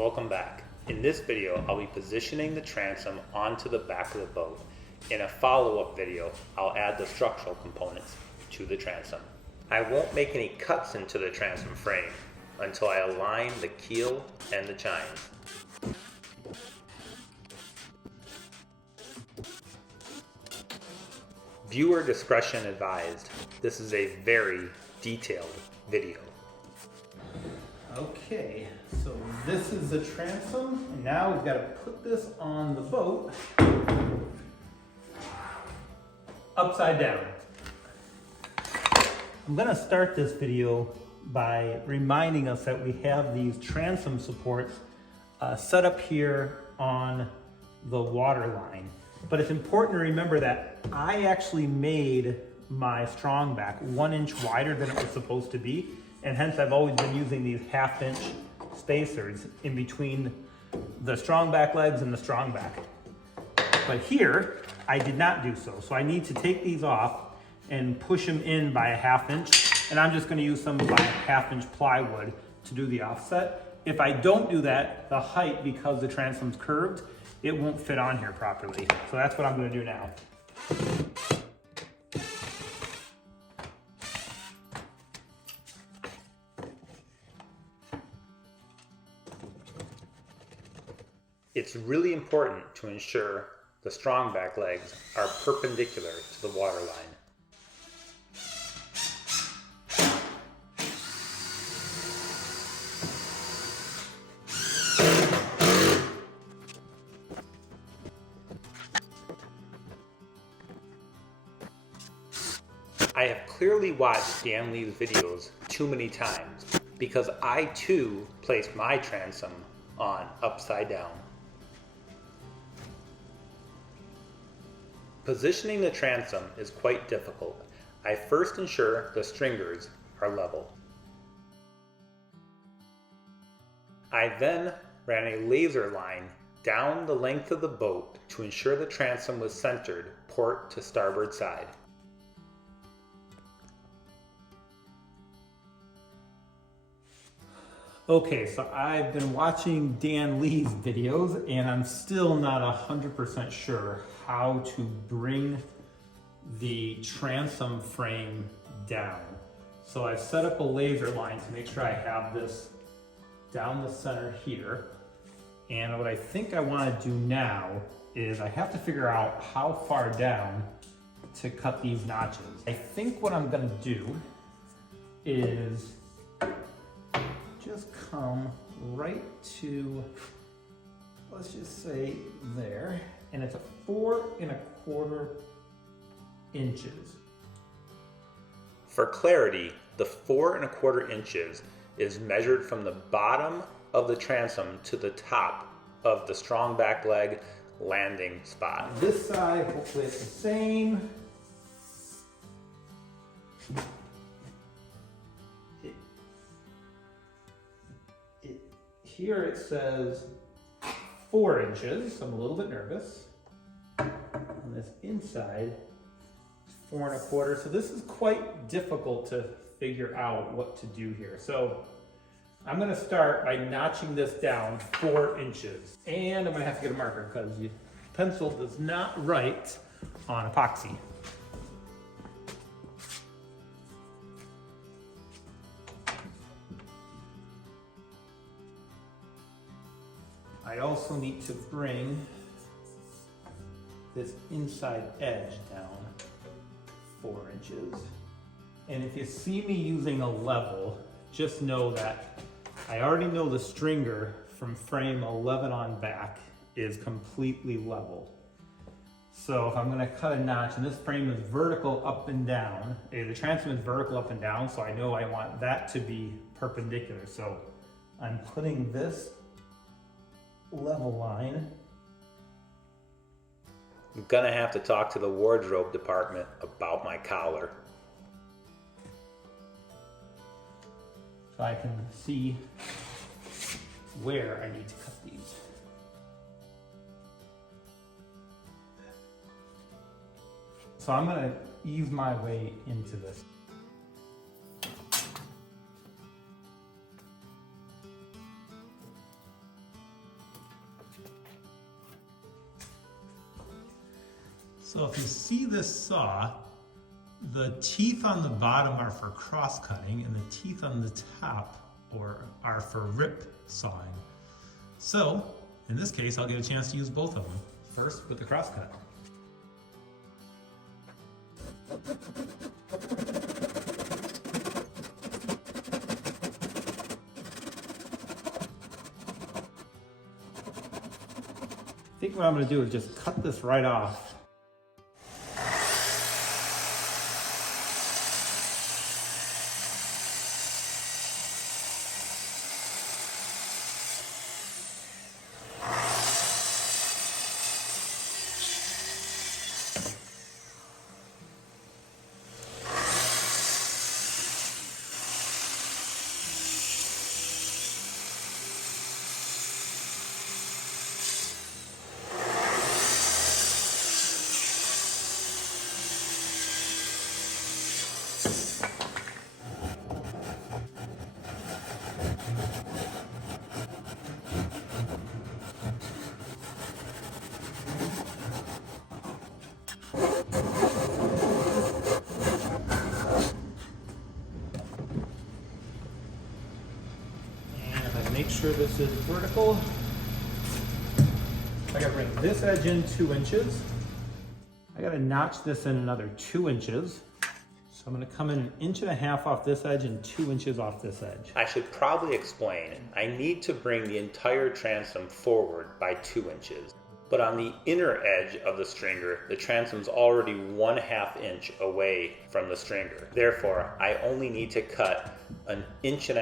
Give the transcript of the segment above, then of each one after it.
welcome back. In this video, I'll be positioning the transom onto the back of the boat. In a follow-up video, I'll add the structural components to the transom. I won't make any cuts into the transom frame until I align the keel and the chines. Viewer discretion advised. This is a very detailed video. Okay, so this is the transom, and now we've got to put this on the boat upside down. I'm going to start this video by reminding us that we have these transom supports set up here on the water line. But it's important to remember that I actually made my Strongback 1 inch wider than it was supposed to be, and hence I've always been using these 1/2 inch spacers in between the Strongback legs and the Strongback. But here, I did not do so. So I need to take these off and push them in by 1/2 inch, and I'm just gonna use some of my 1/2 inch plywood to do the offset. If I don't do that, the height, because the transom's curved, it won't fit on here properly. So that's what I'm gonna do now. It's really important to ensure the Strongback legs are perpendicular to the water line. I have clearly watched Dan Lee's videos too many times because I too placed my transom on upside down. Positioning the transom is quite difficult. I first ensure the stringers are level. I then ran a laser line down the length of the boat to ensure the transom was centered port to starboard side. Okay, so I've been watching Dan Lee's videos and I'm still not 100% sure how to bring the transom frame down. So I've set up a laser line to make sure I have this down the center here. And what I think I want to do now is I have to figure out how far down to cut these notches. I think what I'm going to do is just come right to, let's just say there, and it's a 4 1/4 inches. For clarity, the 4 1/4 inches is measured from the bottom of the transom to the top of the Strongback leg landing spot. This side, hopefully it's the same. Here it says 4 inches, so I'm a little bit nervous. On this inside, 4 1/4. So this is quite difficult to figure out what to do here. So I'm gonna start by notching this down 4 inches. And I'm gonna have to get a marker because the pencil does not write on epoxy. I also need to bring this inside edge down 4 inches. And if you see me using a level, just know that I already know the stringer from frame 11 on back is completely level. So if I'm gonna cut a notch, and this frame is vertical up and down, the transom is vertical up and down, so I know I want that to be perpendicular. So I'm putting this level line. I'm gonna have to talk to the wardrobe department about my collar. So I can see where I need to cut these. So I'm gonna ease my way into this. So if you see this saw, the teeth on the bottom are for cross cutting and the teeth on the top are for rip sawing. So in this case, I'll get a chance to use both of them. First with the cross cut. I think what I'm going to do is just cut this right off. Make sure this is vertical. I gotta bring this edge in 2 inches. I gotta notch this in another 2 inches. So I'm gonna come in 1.5 inches off this edge and 2 inches off this edge. I should probably explain, I need to bring the entire transom forward by 2 inches. But on the inner edge of the stringer, the transom's already 1/2 inch away from the stringer. Therefore, I only need to cut 1.5 inches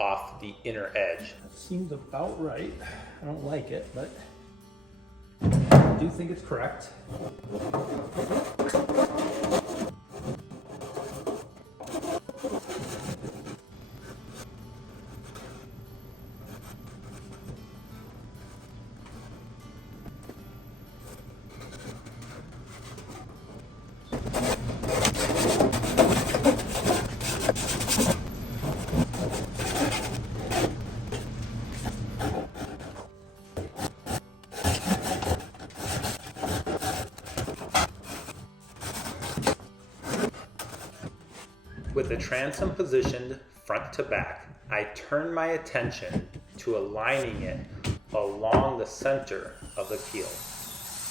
off the inner edge. That seems about right. I don't like it, but I do think it's correct. With the transom positioned front to back, I turn my attention to aligning it along the center of the keel.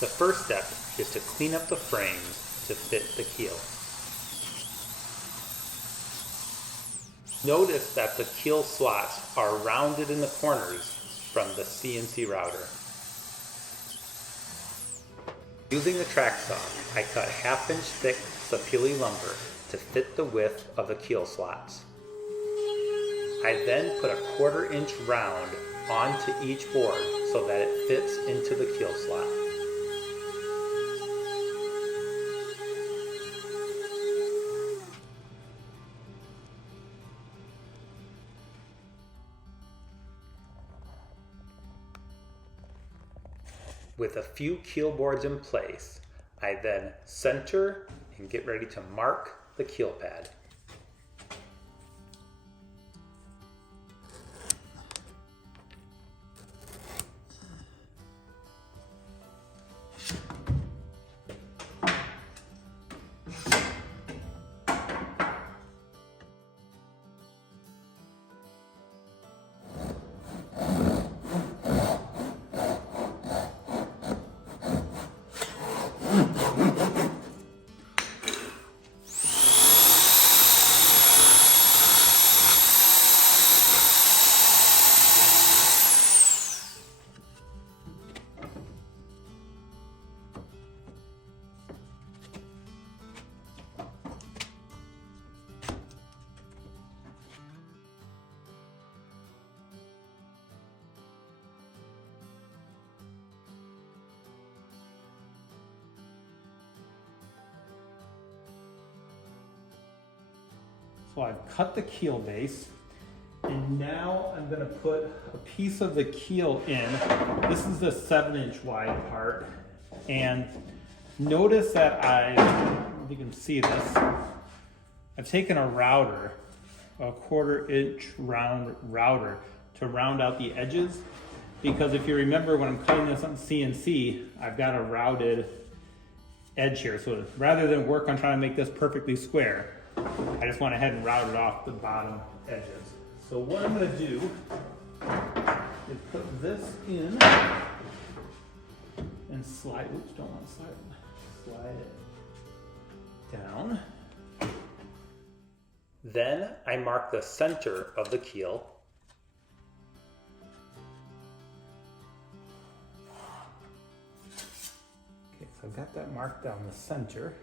The first step is to clean up the frames to fit the keel. Notice that the keel slots are rounded in the corners from the CNC router. Using the track saw, I cut 1/2 inch thick sapele lumber to fit the width of the keel slots. I then put a 1/4 inch round onto each board so that it fits into the keel slot. With a few keel boards in place, I then center and get ready to mark the keel pad. So I've cut the keel base, and now I'm going to put a piece of the keel in. This is the 7-inch wide part, and notice that if you can see this, I've taken a router, a 1/4 inch round router, to round out the edges, because if you remember when I'm cutting this on CNC, I've got a routed edge here. So rather than work on trying to make this perfectly square, I just went ahead and routed off the bottom edges. So what I'm going to do is put this in and slide, oops, don't want to slide it down. Then I mark the center of the keel. Okay, so I've got that marked down the center.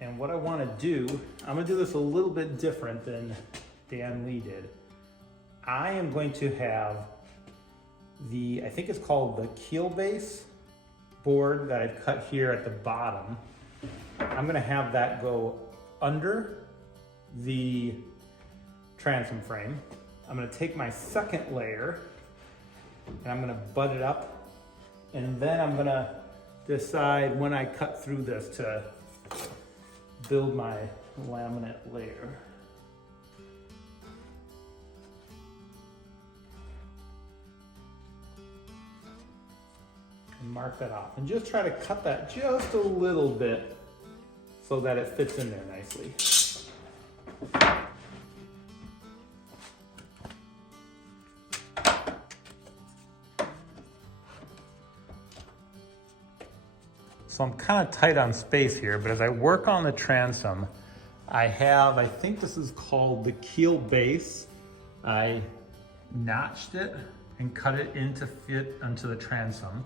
And what I want to do, I'm going to do this a little bit different than Dan Lee did. I am going to have I think it's called the keel base board that I've cut here at the bottom. I'm going to have that go under the transom frame. I'm going to take my second layer and I'm going to butt it up, and then I'm going to decide when I cut through this to build my laminate layer. And mark that off and just try to cut that just a little bit so that it fits in there nicely. So I'm kind of tight on space here, but as I work on the transom, I think this is called the keel base. I notched it and cut it in to fit onto the transom.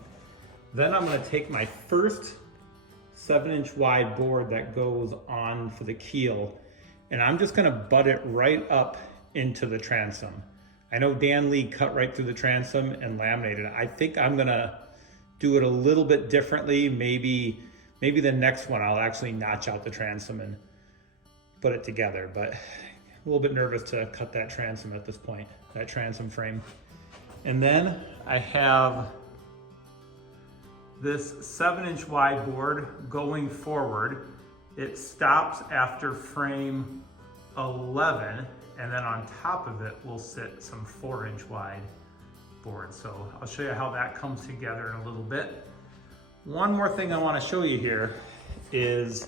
Then I'm going to take my first 7-inch wide board that goes on for the keel, and I'm just going to butt it right up into the transom. I know Dan Lee cut right through the transom and laminated it. I think I'm going to do it a little bit differently. Maybe the next one I'll actually notch out the transom and put it together, but a little bit nervous to cut that transom at this point, that transom frame. And then I have this 7-inch wide board going forward. It stops after frame 11, and then on top of it will sit some 4-inch wide board. So I'll show you how that comes together in a little bit. One more thing I want to show you here is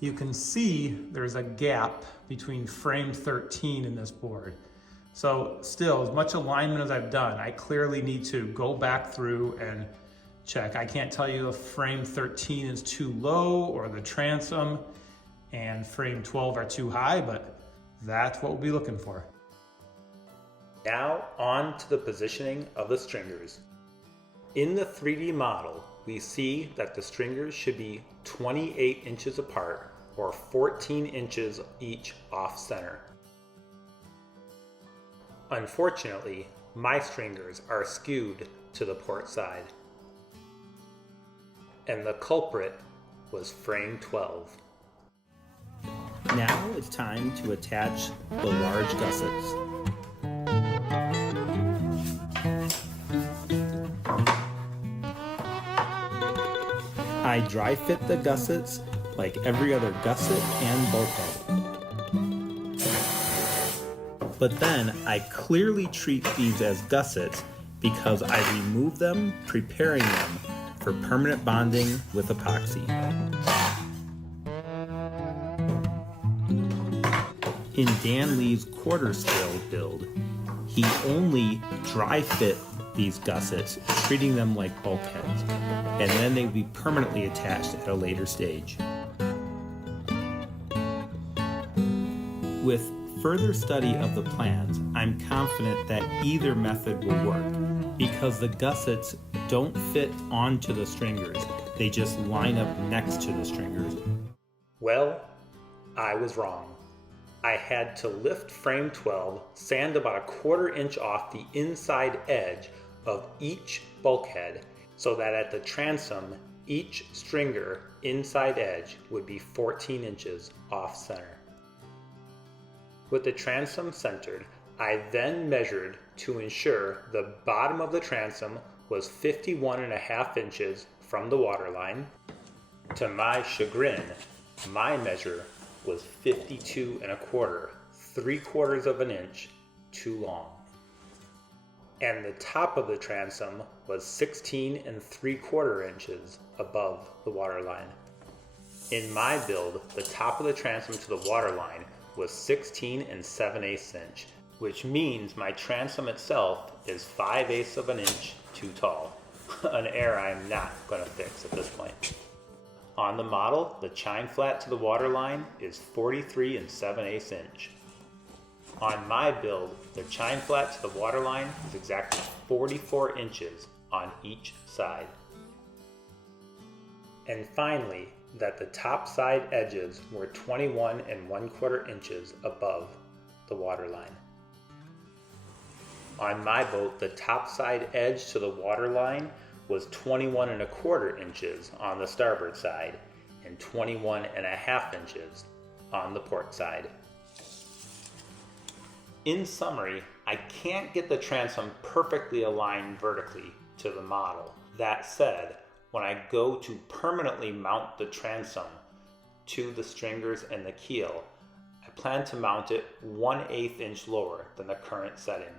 you can see there's a gap between frame 13 and this board. So still, as much alignment as I've done, I clearly need to go back through and check. I can't tell you if frame 13 is too low or the transom and frame 12 are too high, but that's what we'll be looking for. Now on to the positioning of the stringers. In the 3D model, we see that the stringers should be 28 inches apart or 14 inches each off center. Unfortunately, my stringers are skewed to the port side, and the culprit was frame 12. Now it's time to attach the large gussets. I dry fit the gussets like every other gusset and bulkhead. But then I clearly treat these as gussets because I remove them, preparing them for permanent bonding with epoxy. In Dan Lee's quarter scale build, he only dry fit these gussets, treating them like bulkheads, and then they will be permanently attached at a later stage. With further study of the plans, I'm confident that either method will work because the gussets don't fit onto the stringers. They just line up next to the stringers. Well, I was wrong. I had to lift frame 12, sand about 1/4 inch off the inside edge of each bulkhead so that at the transom, each stringer inside edge would be 14 inches off center. With the transom centered, I then measured to ensure the bottom of the transom was 51.5 inches from the waterline. To my chagrin, my measure was 52.25, 3/4 of an inch too long. and the top of the transom was 16 3/4 inches above the waterline. In my build, the top of the transom to the waterline was 16 7/8 inch, which means my transom itself is 5/8 of an inch too tall, an error I'm not going to fix at this point. On the model, the chine flat to the waterline is 43 7/8 inch. On my build, the chine flat to the waterline is exactly 44 inches on each side. And finally, that the top side edges were 21 1/4 inches above the waterline. On my boat, the top side edge to the waterline was 21 1/4 inches on the starboard side and 21 1/2 inches on the port side. In summary, I can't get the transom perfectly aligned vertically to the model. That said, when I go to permanently mount the transom to the stringers and the keel, I plan to mount it 1/8 inch lower than the current setting.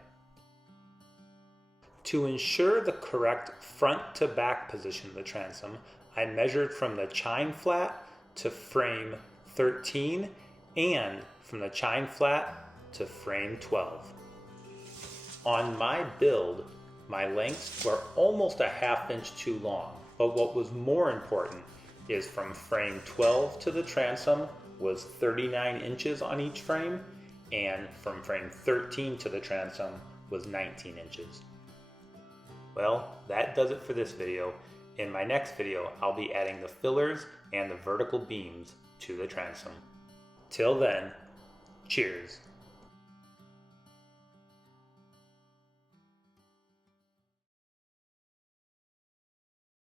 To ensure the correct front to back position of the transom, I measured from the chine flat to frame 13 and from the chine flat to frame 12. On my build, my lengths were almost 1/2 inch too long, but what was more important is from frame 12 to the transom was 39 inches on each frame, and from frame 13 to the transom was 19 inches. Well, that does it for this video. In my next video, I'll be adding the fillers and the vertical beams to the transom. Till then, cheers.